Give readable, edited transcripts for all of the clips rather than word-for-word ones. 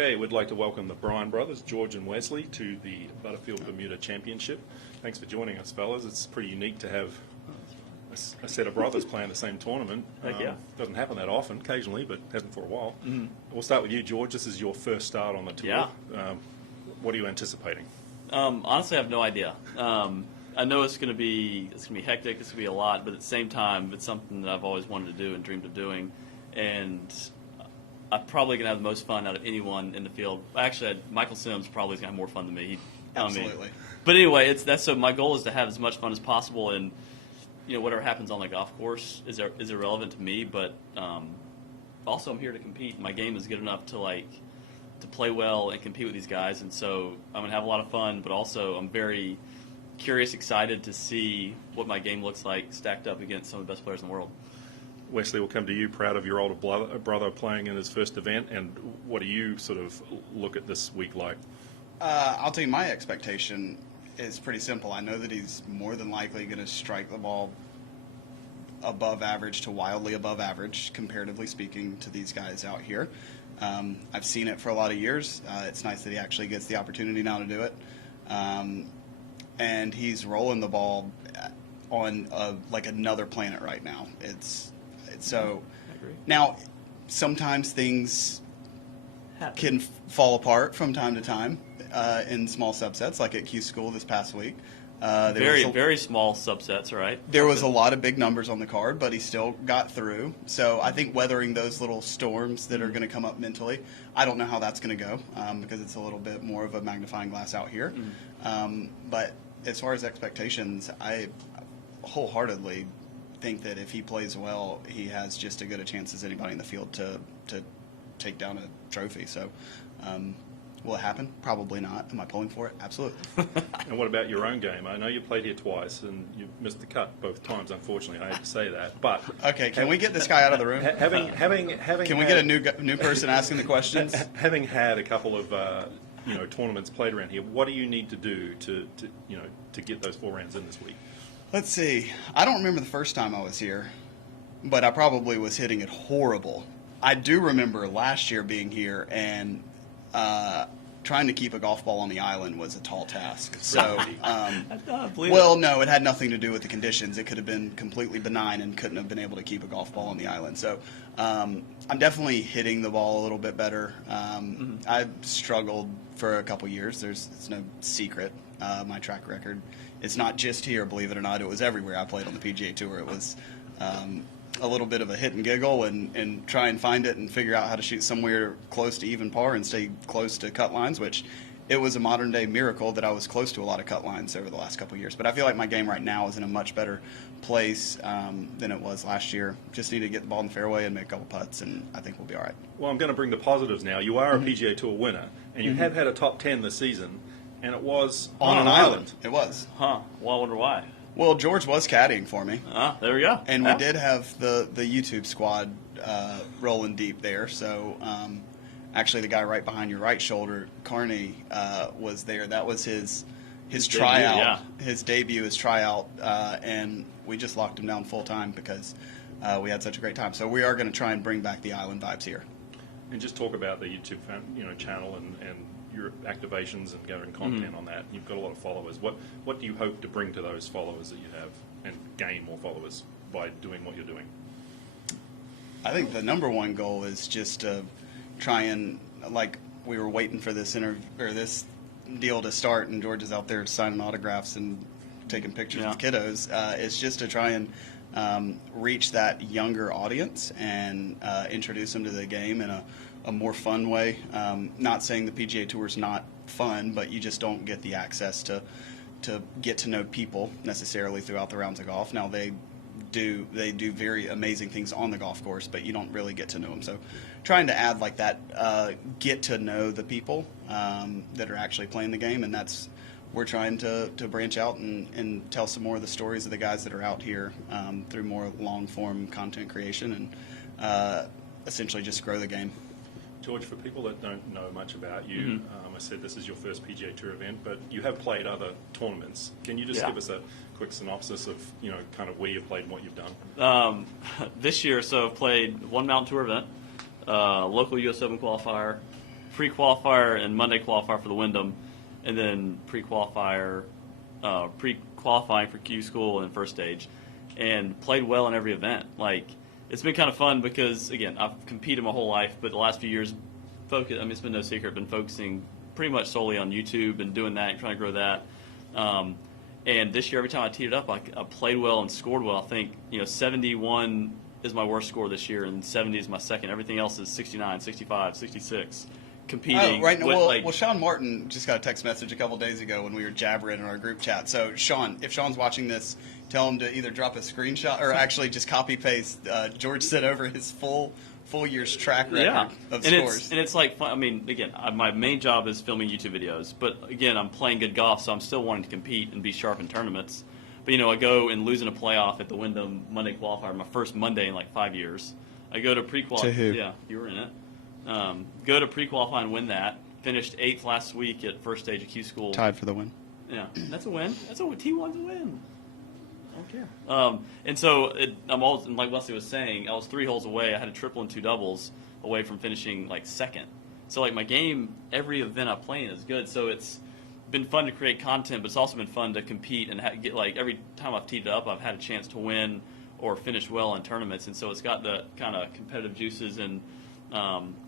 Okay, we'd like to welcome the Bryan brothers, George and Wesley, to the Buttefield Bermuda Championship. Thanks for joining us, fellas. It's pretty unique to have a set of brothers playing the same tournament. Heck yeah. Doesn't happen that often, occasionally, but hasn't for a while. Mm-hmm. We'll start with you, George. This is your first start on the tour. Yeah. What are you anticipating? Honestly, I have no idea. I know it's going to be hectic. It's going to be a lot, but at the same time, it's something that I've always wanted to do and dreamed of doing. And I'm probably going to have the most fun out of anyone in the field. Actually, Michael Sims probably is going to have more fun than me. Absolutely. But anyway, so my goal is to have as much fun as possible, and whatever happens on the golf course is irrelevant to me. But also, I'm here to compete. My game is good enough to play well and compete with these guys, and so I'm going to have a lot of fun. But also, I'm very curious, excited to see what my game looks like stacked up against some of the best players in the world. Wesley, we'll come to you. Proud of your older brother playing in his first event, and what do you sort of look at this week like? I'll tell you, my expectation is pretty simple. I know that he's more than likely going to strike the ball above average to wildly above average, comparatively speaking, to these guys out here. I've seen it for a lot of years. It's nice that he actually gets the opportunity now to do it. And he's rolling the ball on like another planet right now. So now sometimes things can fall apart from time to time in small subsets, like at Q School this past week. Very small subsets, right? There was a lot of big numbers on the card, but he still got through. So I think weathering those little storms that are going to come up mentally, I don't know how that's going to go because it's a little bit more of a magnifying glass out here. But as far as expectations, I wholeheartedly think that if he plays well, he has just as good a chance as anybody in the field to take down a trophy. So will it happen? Probably not. Am I pulling for it? Absolutely. And what about your own game? I know you played here twice, and you missed the cut both times, unfortunately. I hate to say that. But okay, can we get this guy out of the room? Can we get a new person asking the questions? Having had a couple of tournaments played around here, what do you need to do to get those 4 rounds in this week? Let's see. I don't remember the first time I was here, but I probably was hitting it horrible. I do remember last year being here and trying to keep a golf ball on the island was a tall task. So, well, no, it had nothing to do with the conditions. It could have been completely benign and couldn't have been able to keep a golf ball on the island. So I'm definitely hitting the ball a little bit better. I've struggled for a couple years. It's no secret. My track record. It's not just here, believe it or not. It was everywhere I played on the PGA Tour. It was a little bit of a hit and giggle and try and find it and figure out how to shoot somewhere close to even par and stay close to cut lines, which it was a modern-day miracle that I was close to a lot of cut lines over the last couple of years. But I feel like my game right now is in a much better place than it was last year. Just need to get the ball in the fairway and make a couple putts, and I think we'll be all right. Well, I'm going to bring the positives now. You are a PGA Tour winner, and you have had a top 10 this season. And it was on an island. It was. Huh. Well, I wonder why. Well, George was caddying for me. There we go. And we did have the YouTube squad rolling deep there. So actually the guy right behind your right shoulder, Carney, was there. That was his tryout, his debut, his tryout. And we just locked him down full time because we had such a great time. So we are going to try and bring back the island vibes here. And just talk about the YouTube channel and your activations and gathering content on that. You've got a lot of followers. What do you hope to bring to those followers that you have and gain more followers by doing what you're doing? I think the number one goal is just to try and, like, we were waiting for this this deal to start, and George is out there signing autographs and taking pictures with kiddos. It's just to try and reach that younger audience and introduce them to the game in a more fun way. Not saying the PGA Tour is not fun, but you just don't get the access to get to know people necessarily throughout the rounds of golf. Now they do very amazing things on the golf course, but you don't really get to know them. So trying to add like that, get to know the people that are actually playing the game, and we're trying to branch out and tell some more of the stories of the guys that are out here through more long-form content creation and essentially just grow the game. George, for people that don't know much about you, I said this is your first PGA Tour event, but you have played other tournaments. Can you just give us a quick synopsis of kind of where you've played and what you've done? This year, so I've played one Mountain Tour event, local US Open qualifier, pre-qualifier and Monday qualifier for the Wyndham, and then pre-qualifying for Q School and first stage, and played well in every event. Like, it's been kind of fun because, again, I've competed my whole life, but the last few years, it's been no secret, I've been focusing pretty much solely on YouTube and doing that and trying to grow that. And this year, every time I teed it up, I played well and scored well. I think 71 is my worst score this year, and 70 is my second. Everything else is 69, 65, 66. Competing. Oh, right. Well, Sean Martin just got a text message a couple days ago when we were jabbering in our group chat. So, Sean, if Sean's watching this, tell him to either drop a screenshot or actually just copy paste. George sent over his full year's track record of scores. It's like fun. I mean, again, my main job is filming YouTube videos, but again, I'm playing good golf, so I'm still wanting to compete and be sharp in tournaments. But I go and lose in a playoff at the Wyndham Monday qualifier, my first Monday in like 5 years. I go to pre-qualify. To who? Yeah, you were in it. Go to pre-qualify and win that. Finished 8th last week at first stage of Q School. Tied for the win. Yeah, that's a win. T1's a win. I don't care. And so I'm always, like Wesley was saying, I was 3 holes away. I had a triple and 2 doubles away from finishing like second. So like my game, every event I play in is good. So it's been fun to create content, but it's also been fun to compete and get like every time I've teed it up, I've had a chance to win or finish well in tournaments. And so it's got the kind of competitive juices and.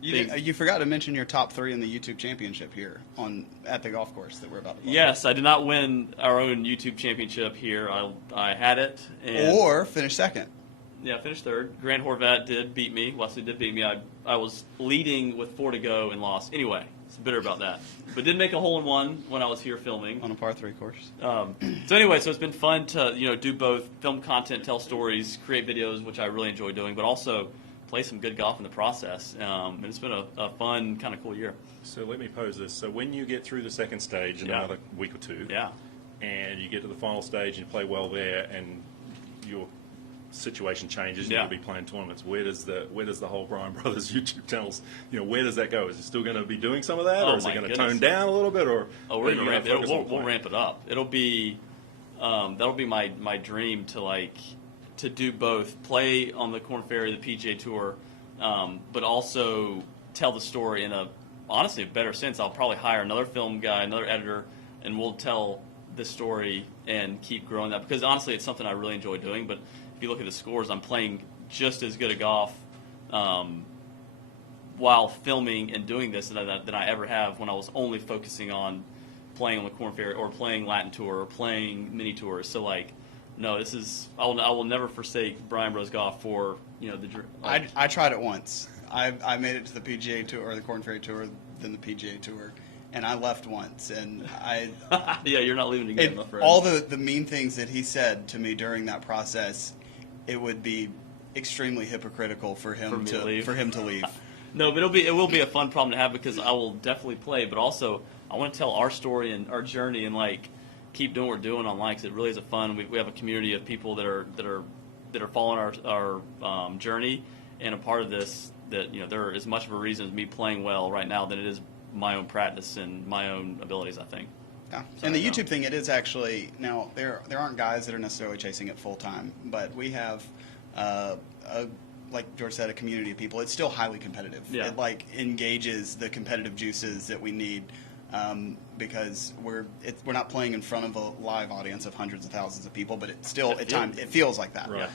You forgot to mention your top 3 in the YouTube championship here at the golf course that we're about to play. Yes, I did not win our own YouTube championship here. I had it. Or finish second. Yeah, finished third. Grant Horvat did beat me. Wesley did beat me. I was leading with 4 to go and lost. Anyway, it's bitter about that. But did make a hole-in-one when I was here filming. On a par 3 course. So anyway, so it's been fun to do both, film content, tell stories, create videos, which I really enjoy doing, but also play some good golf in the process, and it's been a fun, kind of cool year. So let me pose this. So when you get through the second stage in another week or two, and you get to the final stage and you play well there, and your situation changes, and you'll be playing tournaments. Where does the whole Bryan Brothers YouTube channels, where does that go? Is it still going to be doing some of that, or is it going to tone down a little bit, or we're going to we'll ramp it up. It'll be that'll be my dream to do both, play on the Korn Ferry, the PGA Tour, but also tell the story in honestly a better sense. I'll probably hire another film guy, another editor, and we'll tell the story and keep growing that, because honestly it's something I really enjoy doing. But if you look at the scores, I'm playing just as good a golf while filming and doing this than I ever have when I was only focusing on playing on the Korn Ferry or playing Latin Tour or playing mini tours. So no, this is. I will never forsake Bryan Bros Golf for the. I tried it once. I made it to the PGA Tour or the Korn Ferry Tour, then the PGA Tour, and I left once. And yeah, you're not leaving again, my friend. All the mean things that he said to me during that process, it would be extremely hypocritical for him to leave. No, but it will be a fun problem to have, because I will definitely play, but also I want to tell our story and our journey and keep doing what we're doing online, because it really is a fun. We have a community of people that are following our journey and a part of this. That they're as much of a reason as me playing well right now than it is my own practice and my own abilities, I think. Yeah. And the YouTube thing, it is actually now there aren't guys that are necessarily chasing it full time, but we have like George said, a community of people. It's still highly competitive. Yeah. It engages the competitive juices that we need. Because we're not playing in front of a live audience of hundreds of thousands of people, but it feels like that. Right.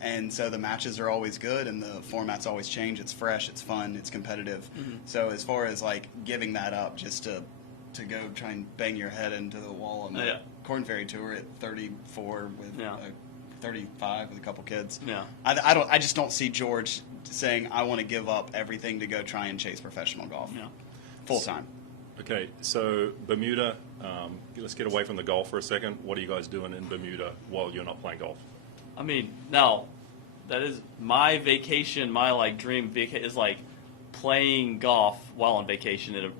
And so the matches are always good, and the formats always change. It's fresh, it's fun, it's competitive. Mm-hmm. So as far as giving that up just to go try and bang your head into the wall on the Korn Ferry Tour at 34 with 35 with a couple kids. Yeah. I just don't see George saying I want to give up everything to go try and chase professional golf full time. Okay, so Bermuda, let's get away from the golf for a second. What are you guys doing in Bermuda while you're not playing golf? I mean, now, that is my vacation, my dream vacation is playing golf while on vacation.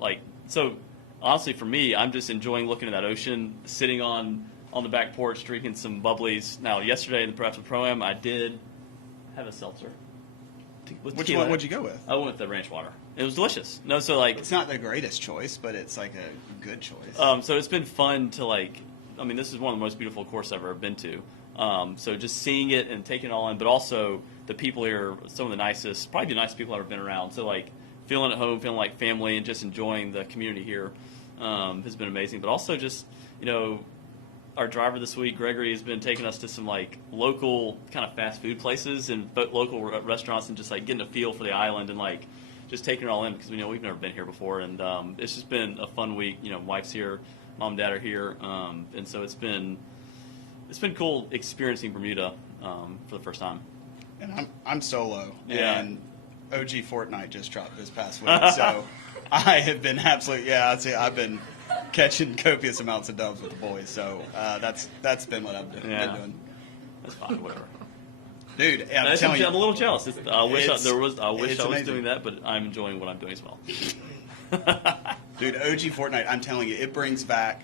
So honestly for me, I'm just enjoying looking at that ocean, sitting on the back porch, drinking some bubblies. Now, yesterday in the Professional Pro-Am, I did have a seltzer. Which one would you go with? I went with the ranch water. It was delicious. No, so it's not the greatest choice, but it's a good choice. So it's been fun to this is one of the most beautiful courses I've ever been to. So just seeing it and taking it all in, but also the people here, some of the nicest, probably the nicest people I've ever been around. So feeling at home, feeling like family, and just enjoying the community here has been amazing. But also just, our driver this week, Gregory, has been taking us to some like local kind of fast food places and local restaurants, and just like getting a feel for the island and like just taking it all in, because we've never been here before, and it's just been a fun week. Wife's here, mom and dad are here, and so it's been cool experiencing Bermuda for the first time. And I'm solo, Yeah. and OG Fortnite just dropped this past week, so I have been I've been catching copious amounts of dubs with the boys, so that's been what I've been doing. That's fine, whatever. Dude, I'm telling you, I'm a little jealous. I wish I was amazing. doing that, but I'm enjoying what I'm doing as well. Dude, OG Fortnite, I'm telling you, it brings back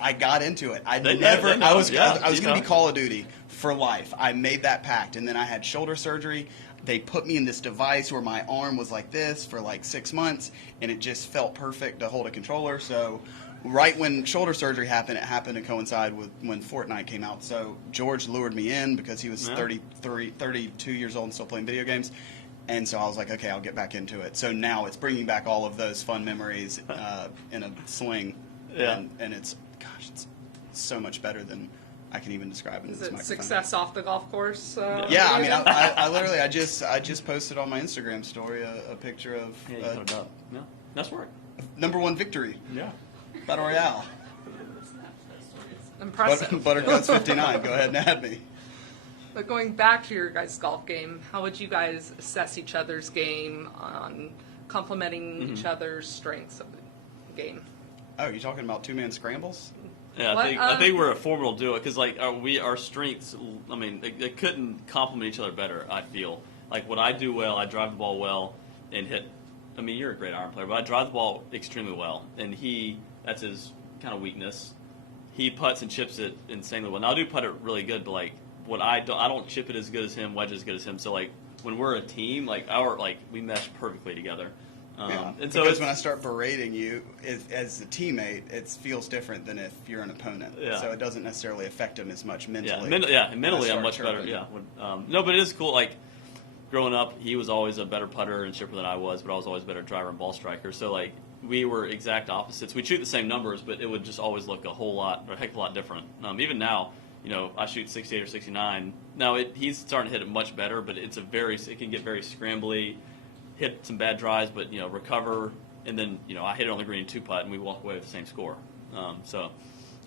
I got into it. I know. was Yeah, going to be Call of Duty for life. I made that pact, and then I had shoulder surgery. They put me in this device where my arm was like this for like 6 months, and it just felt perfect to hold a controller. So right when shoulder surgery happened, it happened to coincide with when Fortnite came out. So George lured me in because he was 32 years old and still playing video games. And so I was like, okay, I'll get back into it. So now it's bringing back all of those fun memories in a sling. Yeah. And it's so much better than I can even describe. Is it success off the golf course? Yeah, I mean, I literally, I just posted on my Instagram story a picture of Yeah, you put it up. Yeah, that's work. #1 victory, Yeah. Battle Royale. Impressive. Buttercuts 59. Go ahead and add me. But going back to your guys' golf game, how would you guys assess each other's game on complementing each other's strengths of the game? Oh, you talking about 2-man scrambles? Yeah, What, I think we're a formidable duo because like our strengths. I mean, they couldn't complement each other better. I feel like what I do well, I drive the ball well and hit. I mean, you're a great iron player, but I drive the ball extremely well, and that's his kind of weakness. He putts and chips it insanely well. Now I do putt it really good, but like what I don't chip it as good as him, wedge as good as him. So like when we're a team, we mesh perfectly together. And so because when I start berating you as a teammate, it feels different than if you're an opponent. Yeah. So it doesn't necessarily affect him as much mentally. Mentally I'm much better. Yeah. No, but it is cool. Like growing up, he was always a better putter and chipper than I was, but I was always a better driver and ball striker. So like we were exact opposites. We'd shoot the same numbers, but it would just always look a heck of a lot different. Even now, I shoot 68 or 69. Now he's starting to hit it much better, but it can get very scrambly. Hit some bad drives, but recover, and then I hit it on the green 2-putt, and we walk away with the same score. So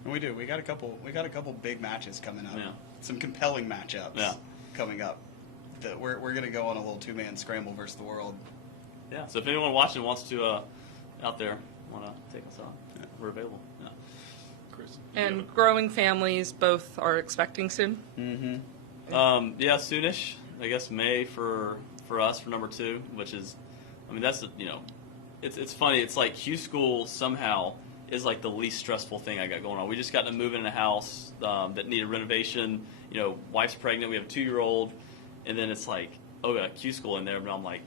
And we do. We got a couple big matches coming up. Yeah. Some compelling matchups Yeah. coming up. We're going to go on a little 2-man scramble versus the world. yeah. So if anyone watching wants to out there want to take us on, we're available. Yeah. Chris. And growing families, both are expecting soon? Yeah, soonish. I guess May for us for number 2, which is, I mean, that's it's funny. It's like Q school somehow is like the least stressful thing I got going on. We just got to move in a house that needed renovation. Wife's pregnant. We have a 2-year-old, and then it's like, oh, got Q school in there. But I'm like,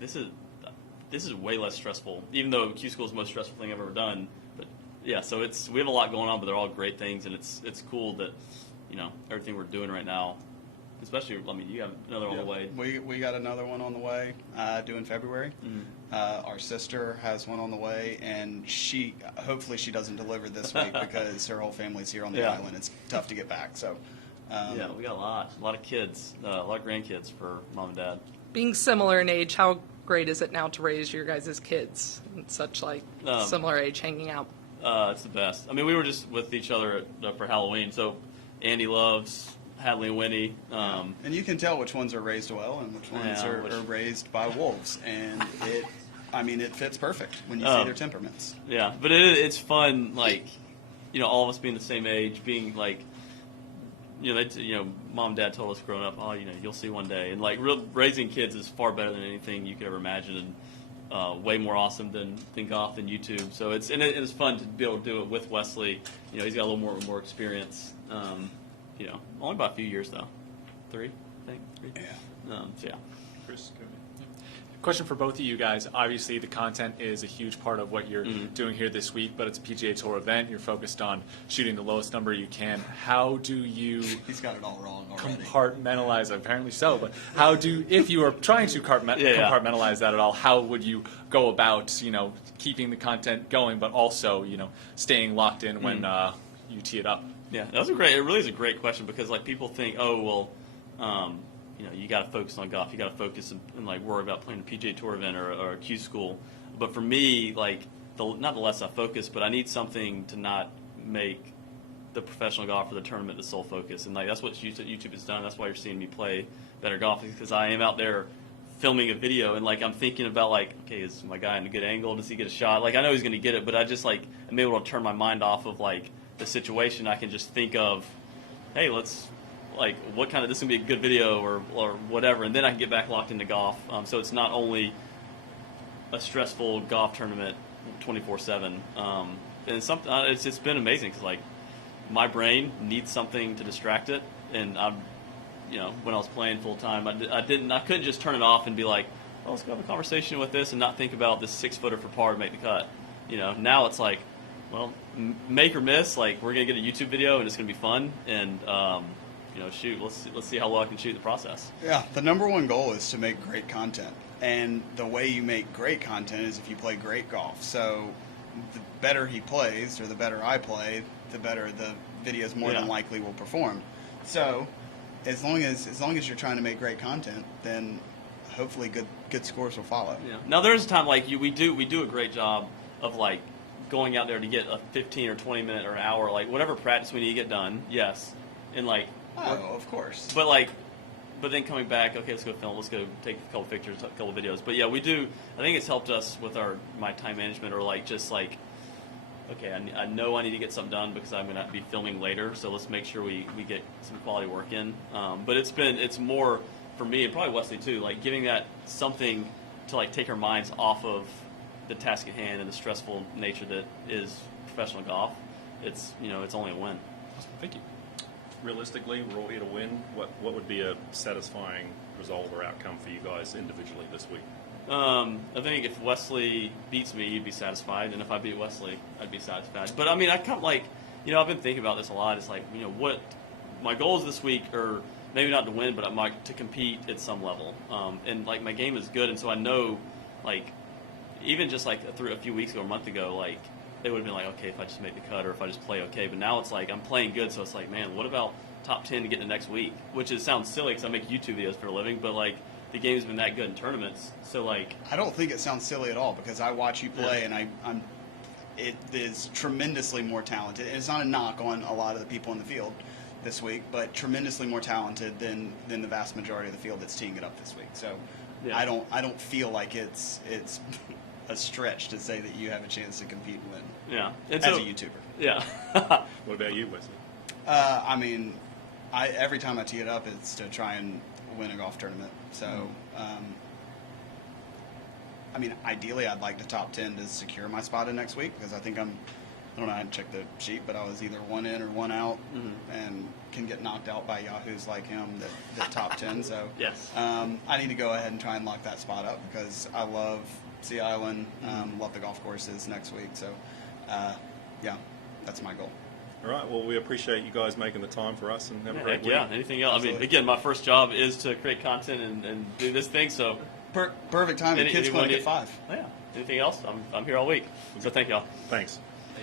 this is way less stressful. Even though Q school is the most stressful thing I've ever done. But yeah, so we have a lot going on, but they're all great things, and it's cool that everything we're doing right now. Especially, I mean, you have another on the way. We got another one on the way, due in February. Our sister has one on the way, and hopefully she doesn't deliver this week because her whole family's here on the island. It's tough to get back. So, yeah, we got a lot of kids, a lot of grandkids for mom and dad. Being similar in age, how great is it now to raise your guys' kids in such similar age, hanging out? It's the best. I mean, we were just with each other for Halloween. So Andy loves Hadley and Winnie. and you can tell which ones are raised well and which ones are raised by wolves. And it fits perfect when you see their temperaments. Yeah, but it's fun, like, all of us being the same age, being like, mom and dad told us growing up, you'll see one day. And like raising kids is far better than anything you could ever imagine, and way more awesome than golf and YouTube. So it's fun to be able to do it with Wesley. He's got a little more experience. Only by a few years though. 3, I think. 3. Yeah. So yeah. Chris, go ahead. question for both of you guys. Obviously, the content is a huge part of what you're doing here this week, but it's a PGA Tour event. You're focused on shooting the lowest number you can. How do you He's got it all wrong already. compartmentalize? Apparently so, but if you are trying to compartmentalize that at all, how would you go about, keeping the content going, but also, staying locked in when you tee it up? Yeah, it really is a great question, because like people think, oh, well, you got to focus on golf. You got to focus and like worry about playing a PGA Tour event or a Q school. But for me, like not the less I focus, but I need something to not make the professional golf or the tournament the sole focus. And like that's what YouTube has done. That's why you're seeing me play better golf, because I am out there filming a video and like I'm thinking about like, okay, is my guy in a good angle? Does he get a shot? Like I know he's going to get it, but I just like I'm able to turn my mind off of like the situation. I can just think of, hey, let's. Like, what kind of, this is going to be a good video or whatever, and then I can get back locked into golf. So it's not only a stressful golf tournament 24/7. And it's been amazing, because, like, my brain needs something to distract it. And, when I was playing full-time, I couldn't just turn it off and be like, oh, let's go have a conversation with this and not think about this 6-footer for par to make the cut. Now it's like, well, make or miss, like, we're going to get a YouTube video and it's going to be fun. And, shoot, let's see how well I can shoot the process. Yeah, the number one goal is to make great content. And the way you make great content is if you play great golf. So the better he plays, or the better I play, the better the videos more than likely will perform. So as long as you're trying to make great content, then hopefully good scores will follow. Yeah. Now there's a time like we do a great job of like going out there to get a 15 or 20 minute or an hour, like whatever practice we need to get done. Yes. And like, of course. But then coming back, okay, let's go film, let's go take a couple pictures, a couple videos. But yeah, we do. I think it's helped us with my time management, or like just like, okay, I know I need to get something done because I'm going to be filming later, so let's make sure we get some quality work in. But it's more for me, and probably Wesley too, like giving that something to like take our minds off of the task at hand and the stressful nature that is professional golf. It's it's only a win. Awesome. Thank you. Realistically, we're all here to win. What would be a satisfying result or outcome for you guys individually this week? I think if Wesley beats me, you'd be satisfied, and if I beat Wesley, I'd be satisfied. But I mean, I kind of like, I've been thinking about this a lot. It's like, what my goals this week are, maybe not to win, but to compete at some level. And like my game is good, and so I know, like, even just like through a few weeks ago, or a month ago, like, they would have been like, okay, if I just make the cut or if I just play okay. But now it's like I'm playing good, so it's like, man, what about top 10 to get to next week? Which sounds silly because I make YouTube videos for a living, but like the game's been that good in tournaments. So like, I don't think it sounds silly at all, because I watch you play and it is tremendously more talented. It's not a knock on a lot of the people in the field this week, but tremendously more talented than the vast majority of the field that's teeing it up this week. So yeah. I don't feel like it's a stretch to say that you have a chance to compete and win. Yeah, as a YouTuber. Yeah. What about you, Wesley? I mean, every time I tee it up, it's to try and win a golf tournament. So, I mean, ideally, I'd like the top 10 to secure my spot in next week, because I think I don't know, I hadn't checked the sheet, but I was either one in or one out, and can get knocked out by yahoos like him that top 10. So yes. I need to go ahead and try and lock that spot up, because I love Sea Island, love the golf courses next week. So, yeah, that's my goal. All right. Well, we appreciate you guys making the time for us, and have a great week. Yeah. Anything else? Absolutely. I mean, again, my first job is to create content and do this thing. So Perfect time. The kid's going to get 5. Yeah. Anything else? I'm here all week. So thank y'all. Thanks.